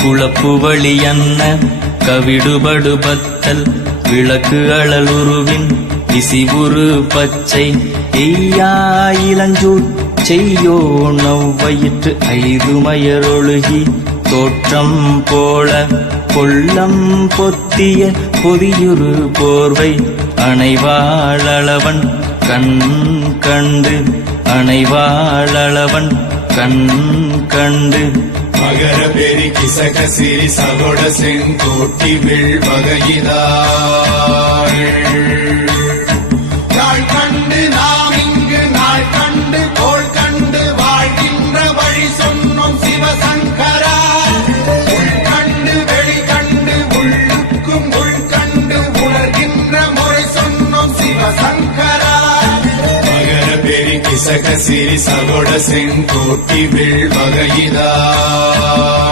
குழப்பு வழியன்ன கவிடுபடுபத்தல் விளக்கு அழலுருவின் விசிவுரு பச்சை எய்யா இளஞ்சூர் செய்யோ நவ்வயிற்று ஐதுமயரொழுகி தோற்றம் போல கொள்ளம் பொத்திய பொதியுரு போர்வை அணைவாளவன் கண் கண்டு அணைவாளவன் கண் கண்டு மகர பெரி கிசக சிறி சகோட செங்கோட்டி விழ்வகையிதாள் கண்டு நாம் இங்கு நாள் கண்டு கோள் கண்டு வாழ்கின்ற வழி சொன்னோம் சிவசங்கரா உள்கண்டு வெளி கண்டு உள்ளுக்கும் உள்கண்டு உணர்கின்ற முறை சொன்னோம் சிவசங்கரா மகர பெரி கிசக சிறி சகோட செங்கோட்டி விழ்வகையிதாள்